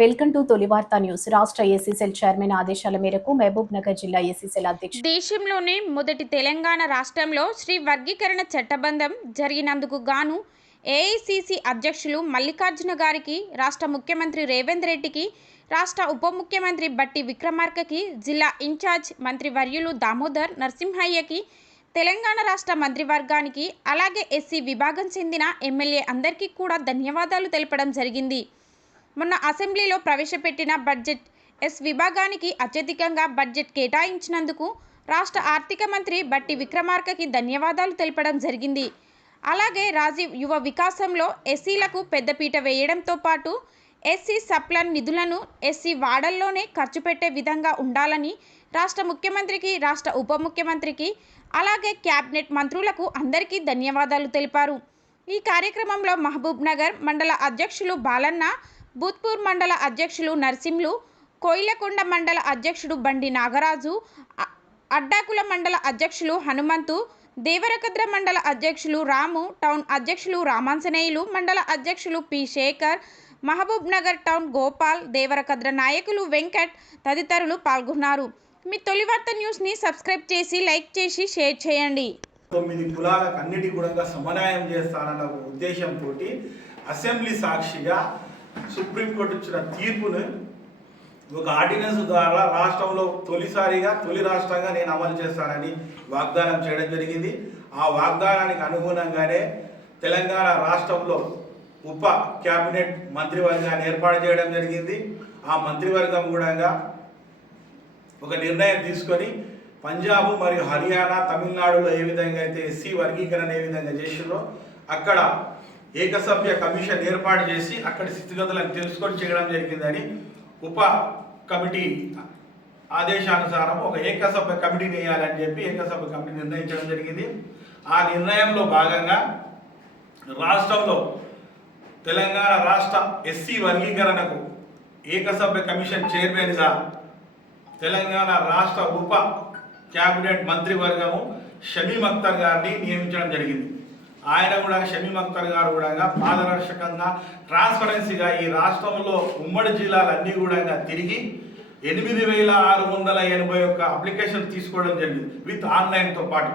Welcome to తొలి వార్తా news. రాష్ట్ర ఏసీసెల్ చైర్మన్ ఆదేశాల మేరకు మహబూబ్ నగర్ జిల్లా ఏసీసెల్ అధ్యక్షుడు దేశంలోనే మొదటి తెలంగాణ రాష్ట్రంలో శ్రీ వర్గీకరణ చట్టబంధం జరిగినందుకు గాను ఏఐసిసి అధ్యక్షులు మల్లికార్జున గారికి రాష్ట్ర ముఖ్యమంత్రి రేవంత్ రెడ్డికి రాష్ట్ర ఉప ముఖ్యమంత్రి బట్టి విక్రమార్కకి జిల్లా ఇన్ఛార్జ్ మంత్రి వర్యులు దామోదర్ నరసింహయ్యకి తెలంగాణ రాష్ట్ర మంత్రివర్గానికి అలాగే ఎస్సీ విభాగం చెందిన ఎమ్మెల్యే అందరికీ కూడా ధన్యవాదాలు తెలపడం జరిగింది. మొన్న అసెంబ్లీలో ప్రవేశపెట్టిన బడ్జెట్ ఎస్ విభాగానికి అత్యధికంగా బడ్జెట్ కేటాయించినందుకు రాష్ట్ర ఆర్థిక మంత్రి బట్టి విక్రమార్కకి ధన్యవాదాలు తెలపడం జరిగింది. అలాగే రాజీవ్ యువ వికాసంలో ఎస్సీలకు పెద్దపీట వేయడంతో పాటు ఎస్సీ సప్లన్ నిధులను ఎస్సీ వాడల్లోనే ఖర్చు పెట్టే విధంగా ఉండాలని రాష్ట్ర ముఖ్యమంత్రికి రాష్ట్ర ఉప ముఖ్యమంత్రికి అలాగే క్యాబినెట్ మంత్రులకు అందరికీ ధన్యవాదాలు తెలిపారు. ఈ కార్యక్రమంలో మహబూబ్ నగర్ మండల అధ్యక్షులు బాలన్న భూత్పూర్ మండల అధ్యక్షులు నర్సింలు కోయిలకొండ మండల అధ్యక్షుడు బండి నాగరాజు అడ్డాకుల మండల అధ్యక్షులు హనుమంతు దేవరకద్ర మండల అధ్యక్షులు రాము టౌన్ అధ్యక్షులు రామాంజనేయులు మండల అధ్యక్షులు పి. శేఖర్ మహబూబ్ నగర్ టౌన్ గోపాల్ దేవరకద్ర నాయకులు వెంకట్ తదితరులు పాల్గొన్నారు. మీ తొలి వార్త న్యూస్ని సబ్స్క్రైబ్ చేసి లైక్ చేసి షేర్ చేయండి. తొమ్మిది కులాలకు అన్నిటి కూడా సమన్వయం చేస్తారన్న ఉద్దేశంతో అసెంబ్లీ సాక్షిగా సుప్రీంకోర్టు ఇచ్చిన తీర్పును ఒక ఆర్డినెన్స్ ద్వారా రాష్ట్రంలో తొలిసారిగా తొలి రాష్ట్రంగా నేను అమలు చేస్తానని వాగ్దానం చేయడం జరిగింది. ఆ వాగ్దానానికి అనుగుణంగానే తెలంగాణ రాష్ట్రంలో ఉప క్యాబినెట్ మంత్రివర్గాన్ని ఏర్పాటు చేయడం జరిగింది. ఆ మంత్రివర్గం కూడా ఒక నిర్ణయం తీసుకొని పంజాబ్ మరియు హర్యానా తమిళనాడులో ఏ విధంగా అయితే ఎస్సీ వర్గీకరణ ఏ విధంగా చేసిందో అక్కడ ఏకసభ్య కమిషన్ ఏర్పాటు చేసి అక్కడి స్థితిగతులను తెలుసుకొని చేయడం జరిగిందని ఉప కమిటీ ఆదేశానుసారం ఒక ఏకసభ్య కమిటీని వేయాలని చెప్పి ఏకసభ్య కమిటీ నిర్ణయించడం జరిగింది. ఆ నిర్ణయంలో భాగంగా రాష్ట్రంలో తెలంగాణ రాష్ట్ర ఎస్సీ వర్గీకరణకు ఏకసభ్య కమిషన్ చైర్మన్గా తెలంగాణ రాష్ట్ర ఉప క్యాబినెట్ మంత్రివర్గము షమీమ్ అఖ్తర్ గారిని నియమించడం జరిగింది. ఆయన కూడా షమీమ్ అఖ్తర్ గారు కూడా పారదర్శకంగా ట్రాన్స్పరెన్సీగా ఈ రాష్ట్రంలో ఉమ్మడి జిల్లాలన్నీ కూడా తిరిగి ఎనిమిది వేల ఆరు వందల ఎనభై ఒక్క అప్లికేషన్ తీసుకోవడం జరిగింది విత్ ఆన్లైన్తో పాటు.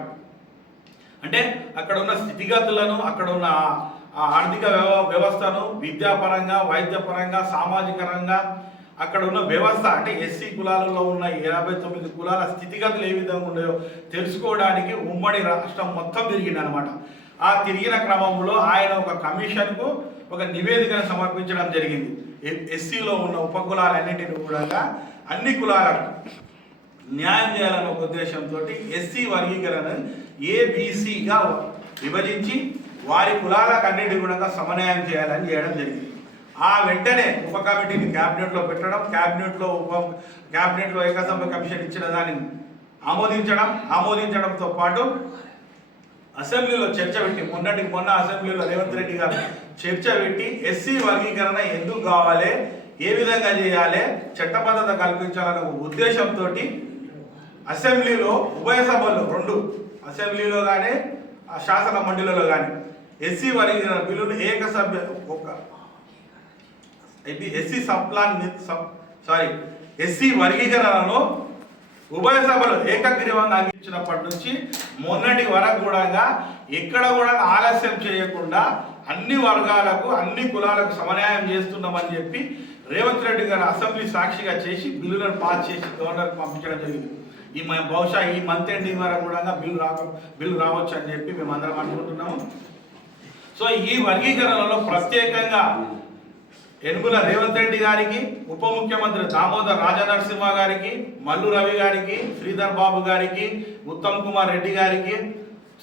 అంటే అక్కడ ఉన్న స్థితిగతులను అక్కడ ఉన్న ఆర్థిక వ్యవ- వ్యవస్థను విద్యాపరంగా వైద్యపరంగా సామాజికరంగా అక్కడ ఉన్న వ్యవస్థ అంటే ఎస్సీ కులాలలో ఉన్న యాభై తొమ్మిది కులాల స్థితిగతులు ఏ విధంగా ఉన్నాయో తెలుసుకోవడానికి ఉమ్మడి రాష్ట్రం మొత్తం తిరిగింది అనమాట ఆ తిరిగిన క్రమంలో ఆయన ఒక కమిషన్కు ఒక నివేదికను సమర్పించడం జరిగింది. ఎ- ఎస్సీలో ఉన్న ఉపకులాలన్నింటినీ కూడా అన్ని కులాలకు న్యాయం చేయాలనే ఒక ఉద్దేశంతో ఎస్సీ వర్గీకరణ ఏబిసిగా విభజించి వారి కులాలకు అన్నిటి కూడా సమన్వయం చేయాలని చేయడం జరిగింది. ఆ వెంటనే ఉప కమిటీని క్యాబినెట్లో పెట్టడం క్యాబినెట్లో ఉప క్యాబినెట్లో ఏకసభ కమిషన్ ఇచ్చిన దానిని ఆమోదించడం ఆమోదించడంతో పాటు అసెంబ్లీలో చర్చ పెట్టి మొన్నటి మొన్న అసెంబ్లీలో రేవంత్ రెడ్డి గారు చర్చ పెట్టి ఎస్సీ వర్గీకరణ ఎందుకు కావాలి ఏ విధంగా చేయాలి చట్టబద్ధత కల్పించాలనే ఉద్దేశంతో అసెంబ్లీలో ఉభయ సభల్లో రెండు అసెంబ్లీలో కానీ ఆ శాసన మండలిలో కానీ ఎస్సీ వర్గీకరణ బిల్లును ఏకసభ్య ఒక SC SC sub plan sorry SC వర్గీకరణలో ఉభయ సభలు ఏకగ్రీవంగా అందించినప్పటి నుంచి మొన్నటి వరకు కూడా ఎక్కడ కూడా ఆలస్యం చేయకుండా అన్ని వర్గాలకు అన్ని కులాలకు సమన్యాయం చేస్తున్నామని చెప్పి రేవంత్ రెడ్డి గారు అసెంబ్లీ సాక్షిగా చేసి బిల్లులను పాస్ చేసి గవర్నర్కి పంపించడం జరిగింది. ఈ బహుశా ఈ మంత్ ఎండింగ్ వరకు కూడా బిల్లు రాక బిల్లు రావచ్చు అని చెప్పి మేము అందరం అనుకుంటున్నాము. సో ఈ వర్గీకరణలో ప్రత్యేకంగా ఎనుగుల రేవంత్ రెడ్డి గారికి ఉప ముఖ్యమంత్రి దామోదర్ రాజనరసింహ గారికి మల్లు రవి గారికి శ్రీధర్ బాబు గారికి ఉత్తమ్ కుమార్ రెడ్డి గారికి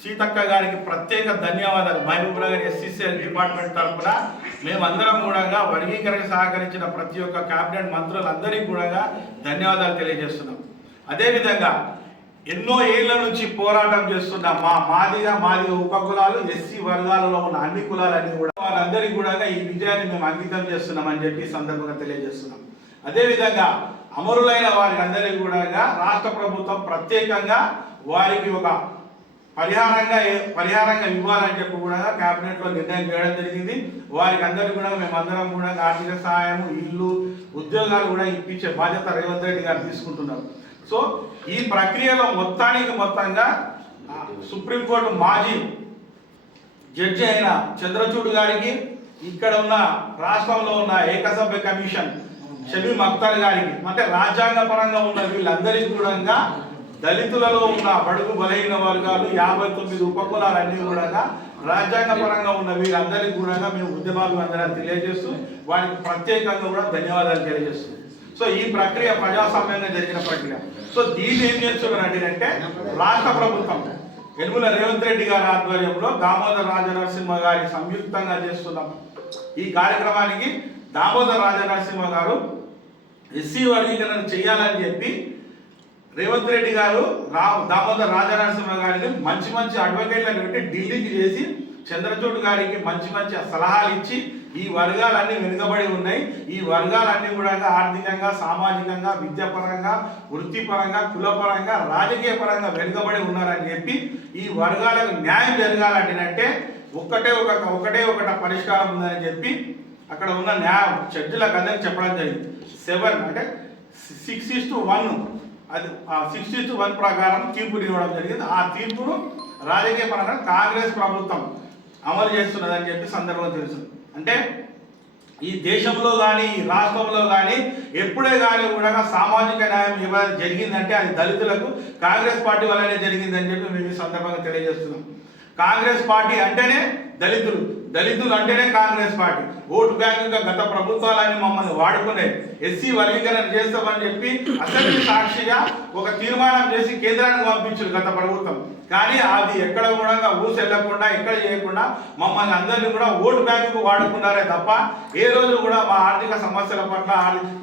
సీతక్క గారికి ప్రత్యేక ధన్యవాదాలు. మహబూబ్ నగర్ ఎస్సీసీఎల్ డిపార్ట్మెంట్ తరఫున మేమందరం కూడా వర్గీకరణకు సహకరించిన ప్రతి ఒక్క కేబినెట్ మంత్రులందరికీ కూడా ధన్యవాదాలు తెలియజేస్తున్నాం. అదేవిధంగా ఎన్నో ఏళ్ళ నుంచి పోరాటం చేస్తున్న మా మాదిగా మాదిగ ఉపకులాలు ఎస్సీ వర్గాలలో ఉన్న అన్ని కులాలన్నీ కూడా వాళ్ళందరికీ కూడా ఈ విజయాన్ని మేము అంకితం చేస్తున్నామని చెప్పి సందర్భంగా తెలియజేస్తున్నాం. అదేవిధంగా అమరులైన వారి అందరికీ కూడా రాష్ట్ర ప్రభుత్వం ప్రత్యేకంగా వారికి ఒక పరిహారంగా పరిహారంగా ఇవ్వాలని చెప్పి కూడా కేబినెట్లో నిర్ణయం చేయడం జరిగింది. వారికి అందరికీ కూడా మేమందరం కూడా ఆర్థిక సహాయం ఇల్లు ఉద్యోగాలు కూడా ఇప్పించే బాధ్యత రేవంత్ రెడ్డి గారు తీసుకుంటున్నారు. సో ఈ ప్రక్రియలో మొత్తానికి మొత్తంగా సుప్రీంకోర్టు మాజీ జడ్జి అయిన చంద్రచూడ్ గారికి ఇక్కడ ఉన్న రాష్ట్రంలో ఉన్న ఏకసభ్య కమిషన్ షబీం అఖ్తర్ గారికి అంటే రాజ్యాంగ పరంగా ఉన్న వీళ్ళందరికీ కూడా దళితులలో ఉన్న బడుగు బలహీన వర్గాలు యాభై తొమ్మిది ఉపకులాలన్నీ కూడా రాజ్యాంగ పరంగా ఉన్న వీళ్ళందరికీ కూడా మేము ఉద్యమాలు అందరం తెలియజేస్తూ వారికి ప్రత్యేకంగా కూడా ధన్యవాదాలు తెలియజేస్తున్నాం సో ఈ ప్రక్రియ ప్రజాస్వామ్యంగా జరిగిన ప్రక్రియ. సో దీన్ని ఏం చేస్తున్నారు అంటే రాష్ట్ర ప్రభుత్వం వెనుమల రేవంత్ రెడ్డి గారి ఆధ్వర్యంలో దామోదర్ రాజనరసింహ గారి సంయుక్తంగా చేస్తున్నాం. ఈ కార్యక్రమానికి దామోదర్ రాజనరసింహ గారు ఎస్సీ వర్గీకరణ చేయాలని చెప్పి రేవంత్ రెడ్డి గారు రా దామోదర్ రాజనరసింహ గారిని మంచి మంచి అడ్వకేట్లను పెట్టి ఢిల్లీకి చేసి చంద్రచూడ్ గారికి మంచి మంచి సలహాలు ఇచ్చి ఈ వర్గాలన్నీ వెనుకబడి ఉన్నాయి. ఈ వర్గాలన్నీ కూడా ఆర్థికంగా సామాజికంగా విద్యాపరంగా వృత్తిపరంగా కులపరంగా రాజకీయ పరంగా వెనుకబడి ఉన్నారని చెప్పి ఈ వర్గాలకు న్యాయం జరగాలంటే ఒక్కటే ఒక ఒకటే ఒకట పరిష్కారం ఉందని చెప్పి అక్కడ ఉన్న న్యాయ జడ్జిలకు అందరికి చెప్పడం జరిగింది. సెవెన్ అంటే సిక్స్ ఇస్ టు వన్. అది సిక్స్ ఇస్ టు వన్ ప్రకారం తీర్పుని ఇవ్వడం జరిగింది. ఆ తీర్పును రాజకీయ పరంగా కాంగ్రెస్ ప్రభుత్వం అమలు చేస్తున్నదని చెప్పి సందర్భం తెలుసు అంటే ఈ దేశంలో కానీ ఈ రాష్ట్రంలో కానీ ఎప్పుడే కానీ కూడా సామాజిక న్యాయం ఇవ్వడం జరిగిందంటే అది దళితులకు కాంగ్రెస్ పార్టీ వల్లనే జరిగిందని చెప్పి మేము ఈ సందర్భంగా తెలియజేస్తున్నాం. కాంగ్రెస్ పార్టీ అంటేనే దళితులు. దళితులు అంటేనే కాంగ్రెస్ పార్టీ. ఓటు బ్యాంకుగా గత ప్రభుత్వాలన్నీ మమ్మల్ని వాడుకునే ఎస్సీ వర్గీకరణ చేస్తామని చెప్పి అసెంబ్లీ సాక్షిగా ఒక తీర్మానం చేసి కేంద్రానికి పంపించారు గత ప్రభుత్వం. కానీ అది ఎక్కడ కూడా ఊసి వెళ్ళకుండా ఎక్కడ చేయకుండా మమ్మల్ని అందరినీ కూడా ఓటు బ్యాంకుకు వాడుకున్నారే తప్ప ఏ రోజు కూడా మా ఆర్థిక సమస్యల పట్ల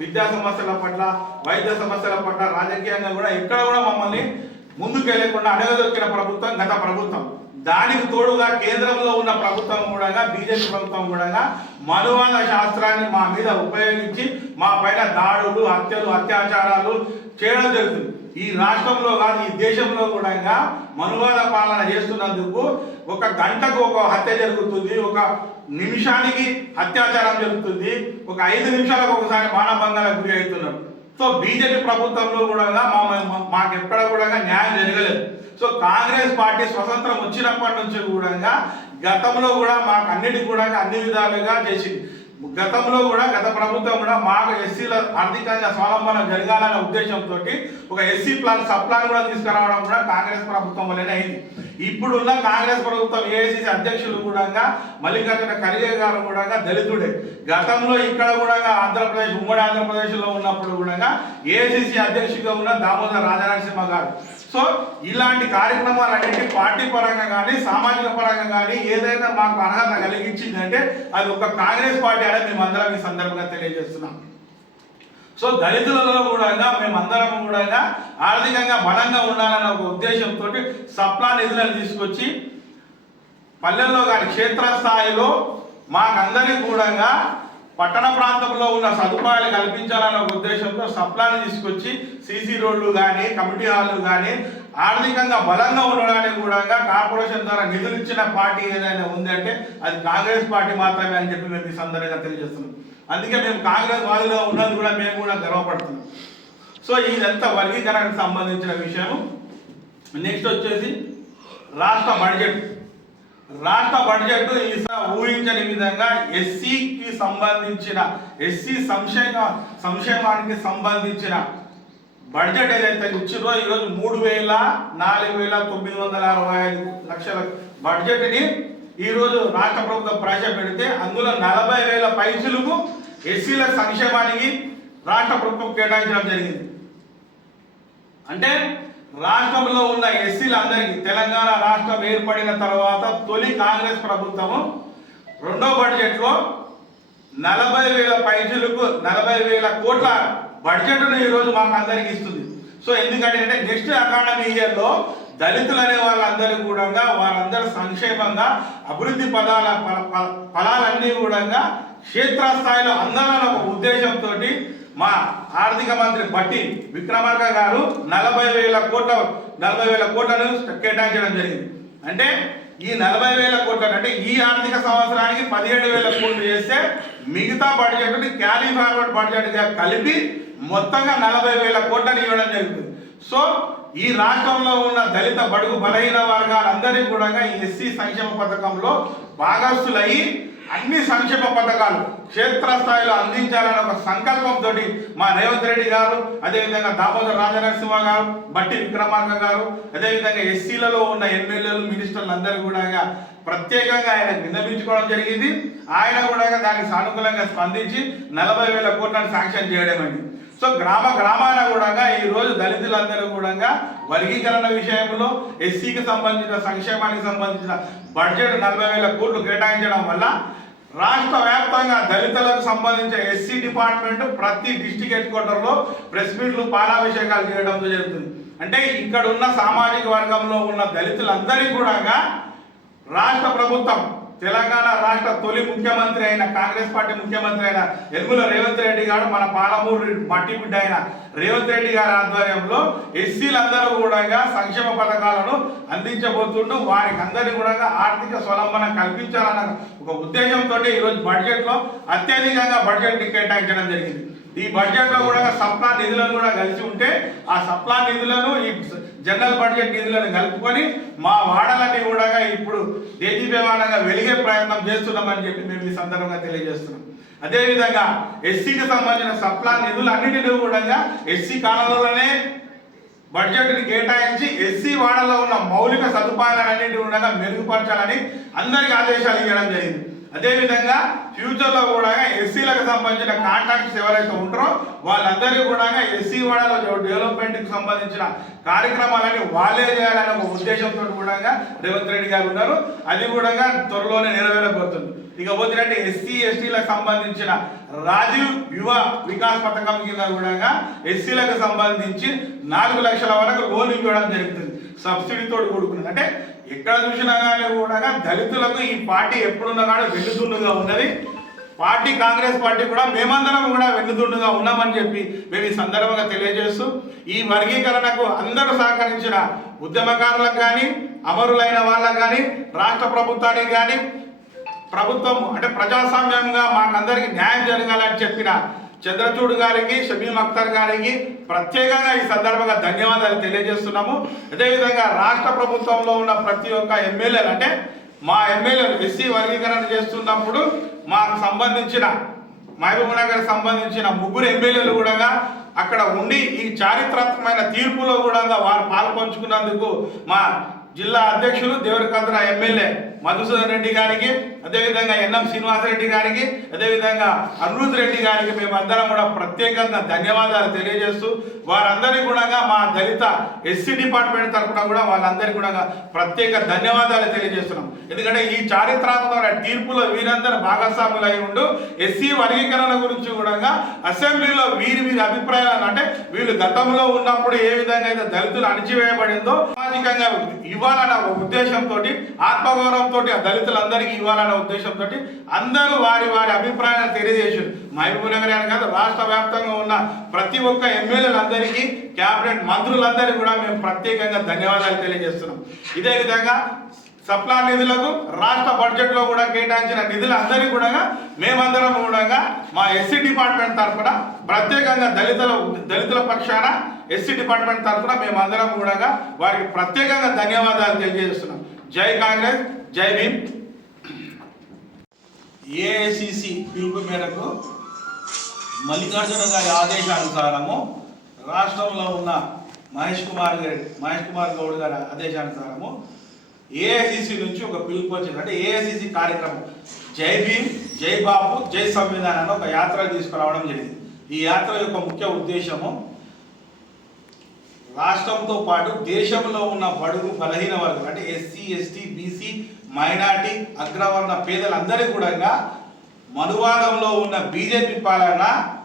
విద్యా సమస్యల పట్ల వైద్య సమస్యల పట్ల రాజకీయంగా కూడా ఎక్కడ కూడా మమ్మల్ని ముందుకు వెళ్ళకుండా అడగదొక్కిన ప్రభుత్వం గత ప్రభుత్వం. దానికి తోడుగా కేంద్రంలో ఉన్న ప్రభుత్వం కూడా బీజేపీ ప్రభుత్వం కూడా మనువాద శాస్త్రాన్ని మా మీద ఉపయోగించి మా పైన దాడులు హత్యలు అత్యాచారాలు చేయడం జరుగుతుంది. ఈ రాష్ట్రంలో కాదు ఈ దేశంలో కూడా మనువాద పాలన చేస్తున్నందుకు ఒక గంటకు ఒక హత్య జరుగుతుంది ఒక నిమిషానికి అత్యాచారం జరుగుతుంది ఒక ఐదు నిమిషాలకు ఒకసారి మానభంగాలకు గురి అవుతున్నాం. సో బీజేపీ ప్రభుత్వంలో కూడా మా మాకు ఎక్కడ కూడా న్యాయం జరగలేదు. సో కాంగ్రెస్ పార్టీ స్వతంత్రం వచ్చినప్పటి నుంచి కూడా గతంలో కూడా మాకు అన్నిటి కూడా అన్ని విధాలుగా చేసింది. గతంలో కూడా గత ప్రభుత్వం కూడా మాకు ఎస్సీల ఆర్థికంగా స్వావలంబన జరగాలనే ఉద్దేశంతో ఒక ఎస్సీ ప్లాన్ సబ్ ప్లాన్ కూడా తీసుకురావడం కూడా కాంగ్రెస్ ప్రభుత్వం వల్లనే అయింది. ఇప్పుడున్న కాంగ్రెస్ ప్రభుత్వం ఏఐసిసి అధ్యక్షులు కూడా మల్లికార్జున ఖర్గే గారు కూడా దళితుడే. గతంలో ఇక్కడ కూడా ఆంధ్రప్రదేశ్ ఉమ్మడి ఆంధ్రప్రదేశ్లో ఉన్నప్పుడు కూడా ఏఐసిసి అధ్యక్షుడిగా ఉన్న దామోదర్ రాజనరసింహ గారు సో ఇలాంటి కార్యక్రమాలు అనేవి పార్టీ పరంగా కానీ సామాజిక పరంగా కానీ ఏదైనా మాకు అర్హత కలిగించిందంటే అది ఒక కాంగ్రెస్ పార్టీ అనేది మేము అందరం ఈ సందర్భంగా తెలియజేస్తున్నాం. సో దళితులలో కూడా మేమందరం కూడా ఆర్థికంగా బలంగా ఉండాలన్న ఒక ఉద్దేశంతో సప్లా నిధులను తీసుకొచ్చి పల్లెల్లో కానీ క్షేత్రస్థాయిలో మాకందరికీ కూడా పట్టణ ప్రాంతంలో ఉన్న సదుపాయాలు కల్పించాలన్న ఉద్దేశంతో సప్లాన్ని తీసుకొచ్చి సీసీ రోడ్లు కానీ కమిటీ హాల్లు కానీ ఆర్థికంగా బలంగా ఉండడానికి కూడా కార్పొరేషన్ ద్వారా నిధులు ఇచ్చిన పార్టీ ఏదైనా ఉందంటే అది కాంగ్రెస్ పార్టీ మాత్రమే అని చెప్పి మేము ఈ సందర్భంగా తెలియజేస్తున్నాం. అందుకే మేము కాంగ్రెస్ వాదిలో ఉన్నది కూడా మేము కూడా గర్వపడుతున్నాం. సో ఇదంతా వర్గీకరణకు సంబంధించిన విషయం నెక్స్ట్ వచ్చేసి రాష్ట్ర బడ్జెట్. రాష్ట్ర బడ్జెట్ ఈసారి ఊహించని విధంగా ఎస్సీకి సంబంధించిన ఎస్సీ సంక్షేమ సంక్షేమానికి సంబంధించిన బడ్జెట్ ఏదైతే ఇచ్చిందో ఈరోజు మూడు వేల నాలుగు వేల తొమ్మిది వందల అరవై ఐదు లక్షల బడ్జెట్ని ఈరోజు రాష్ట్ర ప్రభుత్వం ప్రవేశపెడితే అందులో నలభై వేల పైసలకు ఎస్సీల సంక్షేమానికి రాష్ట్ర ప్రభుత్వం కేటాయించడం జరిగింది. అంటే రాష్ట్రంలో ఉన్న ఎస్సీలందరికీ తెలంగాణ రాష్ట్రం ఏర్పడిన తర్వాత తొలి కాంగ్రెస్ ప్రభుత్వము రెండో బడ్జెట్లో నలభై వేల పైసలకు నలభై వేల కోట్ల బడ్జెట్ను ఈరోజు మాకు అందరికి ఇస్తుంది. సో ఎందుకంటే అంటే నెక్స్ట్ అకాడమీ ఇయర్లో దళితులు అనే వాళ్ళందరూ కూడా వారందరూ సంక్షేమంగా అభివృద్ధి పదాల ఫలాలన్నీ కూడా క్షేత్రస్థాయిలో అందాలన్న ఒక ఉద్దేశంతో మా ఆర్థిక మంత్రి బట్టి విక్రమార్క గారు నలభై వేల కోట్ల నలభై వేల కోట్లను కేటాయించడం జరిగింది. అంటే ఈ నలభై వేల కోట్లు అంటే ఈ ఆర్థిక సంవత్సరానికి పదిహేడు వేల కోట్లు చేస్తే మిగతా బడ్జెట్ని క్యారీ ఫార్వర్డ్ బడ్జెట్గా కలిపి మొత్తంగా నలభై వేల కోట్లను ఇవ్వడం జరుగుతుంది. సో ఈ రాష్ట్రంలో ఉన్న దళిత బడుగు బలహీన వర్గాలందరికీ కూడా ఈ ఎస్సీ సంక్షేమ పథకంలో భాగస్తులయ్యి అన్ని సంక్షేమ పథకాలు క్షేత్రస్థాయిలో అందించాలనే ఒక సంకల్పంతో మా రేవంత్ రెడ్డి గారు అదేవిధంగా దామోదర్ రాజనరసింహ గారు బట్టి విక్రమార్క గారు అదేవిధంగా ఎస్సీలలో ఉన్న ఎమ్మెల్యేలు మినిస్టర్లు అందరూ కూడా ప్రత్యేకంగా ఆయన విన్నపించుకోవడం జరిగింది. ఆయన కూడా దానికి సానుకూలంగా స్పందించి నలభై వేల కోట్లను శాంక్షన్ చేయడం అండి సో గ్రామ గ్రామాన కూడా ఈ రోజు దళితులందరూ కూడా వర్గీకరణ విషయంలో ఎస్సీకి సంబంధించిన సంక్షేమానికి సంబంధించిన బడ్జెట్ నలభై వేల కోట్లు కేటాయించడం వల్ల రాష్ట్ర వ్యాప్తంగా దళితులకు సంబంధించిన ఎస్సీ డిపార్ట్మెంట్ ప్రతి డిస్టిక్ హెడ్ క్వార్టర్లో ప్రెస్ మీట్లు పాలాభిషేకాలు చేయడంతో జరుగుతుంది. అంటే ఇక్కడ ఉన్న సామాజిక వర్గంలో ఉన్న దళితులందరికీ కూడా రాష్ట్ర ప్రభుత్వం తెలంగాణ రాష్ట్ర తొలి ముఖ్యమంత్రి అయిన కాంగ్రెస్ పార్టీ ముఖ్యమంత్రి అయిన ఎల్ముల రేవంత్ రెడ్డి గారు మన పాలమూరు మట్టి బిడ్డ అయిన రేవంత్ రెడ్డి గారి ఆధ్వర్యంలో ఎస్సీలందరూ కూడా సంక్షేమ పథకాలను అందించబోతుంటూ వారికి అందరికీ కూడా ఆర్థిక స్వలంబన కల్పించాలన్న ఒక ఉద్దేశంతో ఈరోజు బడ్జెట్లో అత్యధికంగా బడ్జెట్ కేటాయించడం జరిగింది. ఈ బడ్జెట్లో కూడా సప్లా నిధులను కూడా కలిసి ఉంటే ఆ సప్లా నిధులను ఈ జనరల్ బడ్జెట్ నిధులను కలుపుకొని మా వాడలన్నీ కూడా ఇప్పుడు దేదీప్యమానంగా వెలిగే ప్రయత్నం చేస్తున్నామని చెప్పి మేము ఈ సందర్భంగా తెలియజేస్తున్నాం. అదేవిధంగా ఎస్సీకి సంబంధించిన సప్లా నిధులు అన్నింటినీ కూడా ఎస్సీ కాలంలోనే బడ్జెట్ని కేటాయించి ఎస్సీ వాడలో ఉన్న మౌలిక సదుపాయాలన్నింటినీ కూడా మెరుగుపరచాలని అందరికీ ఆదేశాలు ఇవ్వడం జరిగింది. అదేవిధంగా ఫ్యూచర్లో కూడా ఎస్సీలకు సంబంధించిన కాంటాక్ట్స్ ఎవరైతే ఉంటారో వాళ్ళందరికీ కూడా ఎస్సీ వాడల డెవలప్మెంట్కి సంబంధించిన కార్యక్రమాలని వాళ్ళే చేయాలనే ఒక ఉద్దేశంతో కూడా రేవంత్ రెడ్డి గారు ఉన్నారు. అది కూడా త్వరలోనే నెరవేరబోతుంది. ఇక పోతే ఎస్సీ ఎస్టీలకు సంబంధించిన రాజీవ్ యువ వికాస్ పథకం కింద కూడా ఎస్సీలకు సంబంధించి నాలుగు లక్షల వరకు లోన్ ఇవ్వడం జరుగుతుంది. సబ్సిడీతో కూడుకున్నది. అంటే ఎక్కడ చూసినా కానీ కూడా దళితులకు ఈ పార్టీ ఎప్పుడున్నా కానీ వెన్నుతుండుగా ఉన్నది. పార్టీ కాంగ్రెస్ పార్టీ కూడా మేమందరం కూడా వెన్నుతుండుగా ఉన్నామని చెప్పి మేము ఈ సందర్భంగా తెలియజేస్తూ ఈ వర్గీకరణకు అందరూ సహకరించిన ఉద్యమకారులకు కానీ అమరులైన వాళ్ళకు కానీ రాష్ట్ర ప్రభుత్వానికి కానీ ప్రభుత్వం అంటే ప్రజాస్వామ్యంగా మాకందరికీ న్యాయం జరగాలని చెప్పిన చంద్రచూడ్ గారికి షమీం అఖ్తర్ గారికి ప్రత్యేకంగా ఈ సందర్భంగా ధన్యవాదాలు తెలియజేస్తున్నాము. అదేవిధంగా రాష్ట్ర ప్రభుత్వంలో ఉన్న ప్రతి ఒక్క ఎమ్మెల్యేలు అంటే మా ఎమ్మెల్యేలు ఎస్సీ వర్గీకరణ చేస్తున్నప్పుడు మాకు సంబంధించిన మహబూబ్ నగర్ సంబంధించిన ముగ్గురు ఎమ్మెల్యేలు కూడా అక్కడ ఉండి ఈ చారిత్రాత్మకమైన తీర్పులో కూడా వారు పాల్పంచుకున్నందుకు మా జిల్లా అధ్యక్షులు దేవరకంద్ర ఎమ్మెల్యే మధుసూదన్ రెడ్డి గారికి అదేవిధంగా ఎన్ఎం శ్రీనివాసరెడ్డి గారికి అదేవిధంగా అనిరుద్ రెడ్డి గారికి మేమందరం కూడా ప్రత్యేకంగా ధన్యవాదాలు తెలియజేస్తూ వారందరికీ కూడా మా దళిత ఎస్సీ డిపార్ట్మెంట్ తరఫున కూడా వాళ్ళందరికీ కూడా ప్రత్యేక ధన్యవాదాలు తెలియజేస్తున్నాం. ఎందుకంటే ఈ చారిత్రాత్మక తీర్పులో వీరందరూ భాగస్వాములు అయి ఉండు ఎస్సీ వర్గీకరణ గురించి కూడా అసెంబ్లీలో వీరి వీరి అభిప్రాయాలు అంటే వీళ్ళు గతంలో ఉన్నప్పుడు ఏ విధంగా అయితే దళితులు అణచివేయబడిందో సామాజికంగా ఇవ్వాలన్న ఒక ఉద్దేశంతో ఆత్మగౌరవం ఆ దళితులందరికీ ఇవ్వాలన్న ఉద్దేశంతో అందరూ వారి వారి అభిప్రాయాలు తెలియజేసారు మహబూబ్ నగర్ అని కాదు రాష్ట్ర వ్యాప్తంగా ఉన్న ప్రతి ఒక్క ఎమ్మెల్యేలందరికీ క్యాబినెట్ మంత్రులందరికీ కూడా మేము ప్రత్యేకంగా ధన్యవాదాలు తెలియజేస్తున్నాం. ఇదే విధంగా సప్లా నిధులకు రాష్ట్ర బడ్జెట్లో కూడా కేటాయించిన నిధులందరికీ కూడా మేమందరం కూడా మా ఎస్సీ డిపార్ట్మెంట్ తరఫున ప్రత్యేకంగా దళితుల దళితుల పక్షాన ఎస్సీ డిపార్ట్మెంట్ తరఫున మేమందరం కూడా వారికి ప్రత్యేకంగా ధన్యవాదాలు తెలియజేస్తున్నాం. జై కాంగ్రెస్ జై భీమ్. ఏఐసిసి పిలుపు మేరకు మల్లికార్జున గారి ఆదేశానుసారము రాష్ట్రంలో ఉన్న మహేష్ కుమార్ గారి మహేష్ కుమార్ గౌడ్ గారి ఆదేశానుసారము ఏఐసిసి నుంచి ఒక పిలుపు వచ్చింది. అంటే ఏఐసిసి కార్యక్రమం. జై భీమ్ జై బాబు జై సంవిధాన్ అని ఒక యాత్ర తీసుకురావడం జరిగింది. ఈ యాత్ర యొక్క ముఖ్య ఉద్దేశము రాష్ట్రంతో పాటు దేశంలో ఉన్న బడుగు బలహీన వర్గం అంటే ఎస్సీ ఎస్టీ బీసీ మైనార్టీ అగ్రవర్ణ పేదలందరికీ కూడా మనువాదంలో ఉన్న బీజేపీ పాలన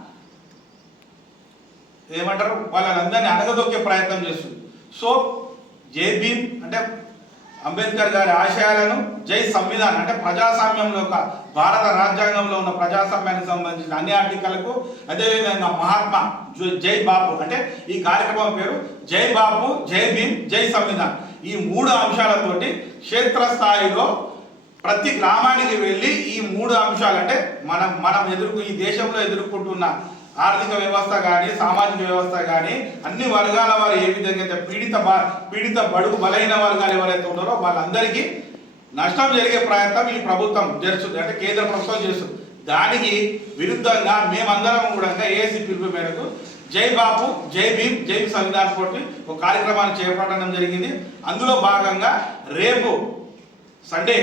ఏమంటారు? వాళ్ళందరినీ అడగదొక్కే ప్రయత్నం చేస్తుంది. సో జై భీమ్ అంటే అంబేద్కర్ గారి ఆశయాలను జై సంవిధానం అంటే ప్రజాస్వామ్యంలో ఒక భారత రాజ్యాంగంలో ఉన్న ప్రజాస్వామ్యానికి సంబంధించిన అన్ని ఆర్టికలకు అదేవిధంగా మహాత్మా జై- జై బాపు అంటే ఈ కార్యక్రమం పేరు జై బాపు జై భీమ్ జై సంవిధాన్. ఈ మూడు అంశాలతోటి క్షేత్రస్థాయిలో ప్రతి గ్రామానికి వెళ్ళి ఈ మూడు అంశాలు అంటే మనం మనం ఎదుర్కొ ఈ దేశంలో ఎదుర్కొంటున్న ఆర్థిక వ్యవస్థ కానీ సామాజిక వ్యవస్థ కానీ అన్ని వర్గాల వారు ఏ విధంగా అయితే పీడిత బ- పీడిత బడుగు బలైన వర్గాలు ఎవరైతే ఉన్నారో వాళ్ళందరికీ నష్టం జరిగే ప్రయత్నం ఈ ప్రభుత్వం జరుస్తుంది అంటే కేంద్ర ప్రభుత్వం చేస్తుంది. దానికి విరుద్ధంగా మేమందరం కూడా ఏసీ పిలుపు మేరకు జై బాపు జై భీమ్ జై సంవిధాన్ కోటి ఒక కార్యక్రమాన్ని చేపట్టడం జరిగింది. అందులో భాగంగా రేపు సండే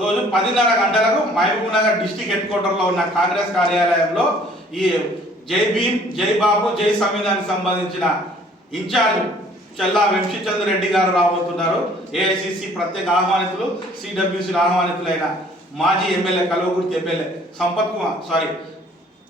రోజు పదిన్నర గంటలకు మహబూబ్ నగర్ డిస్టిక్ హెడ్ క్వార్టర్లో ఉన్న కాంగ్రెస్ కార్యాలయంలో ఈ జై భీమ్ జై బాబు జై సంవిధానికి సంబంధించిన ఇన్ఛార్జ్ చెల్లా వెంశీచంద్ర రెడ్డి గారు రాబోతున్నారు. ఏఐసిసి ప్రత్యేక ఆహ్వానితులు సిడబ్ల్యూసి ఆహ్వానితులైన మాజీ MLA Kalwakurthy MLA Sampath Kumar sorry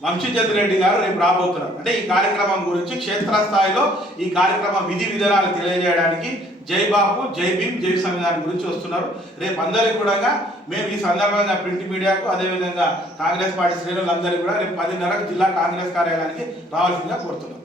Vamshichandra Reddy గారు రేపు రాబోతున్నారు. అంటే ఈ కార్యక్రమం గురించి క్షేత్రస్థాయిలో ఈ కార్యక్రమం విధి విధానాలు తెలియజేయడానికి జై బాబు జై భీమ్ జై సంవిధానం గురించి వస్తున్నారు. రేపు అందరికీ కూడా మేము ఈ సందర్భంగా ప్రింట్ మీడియాకు అదేవిధంగా కాంగ్రెస్ పార్టీ శ్రేణులందరికీ కూడా రేపు పదిన్నరకు జిల్లా కాంగ్రెస్ కార్యాలయానికి రావాల్సిందిగా కోరుతున్నాం.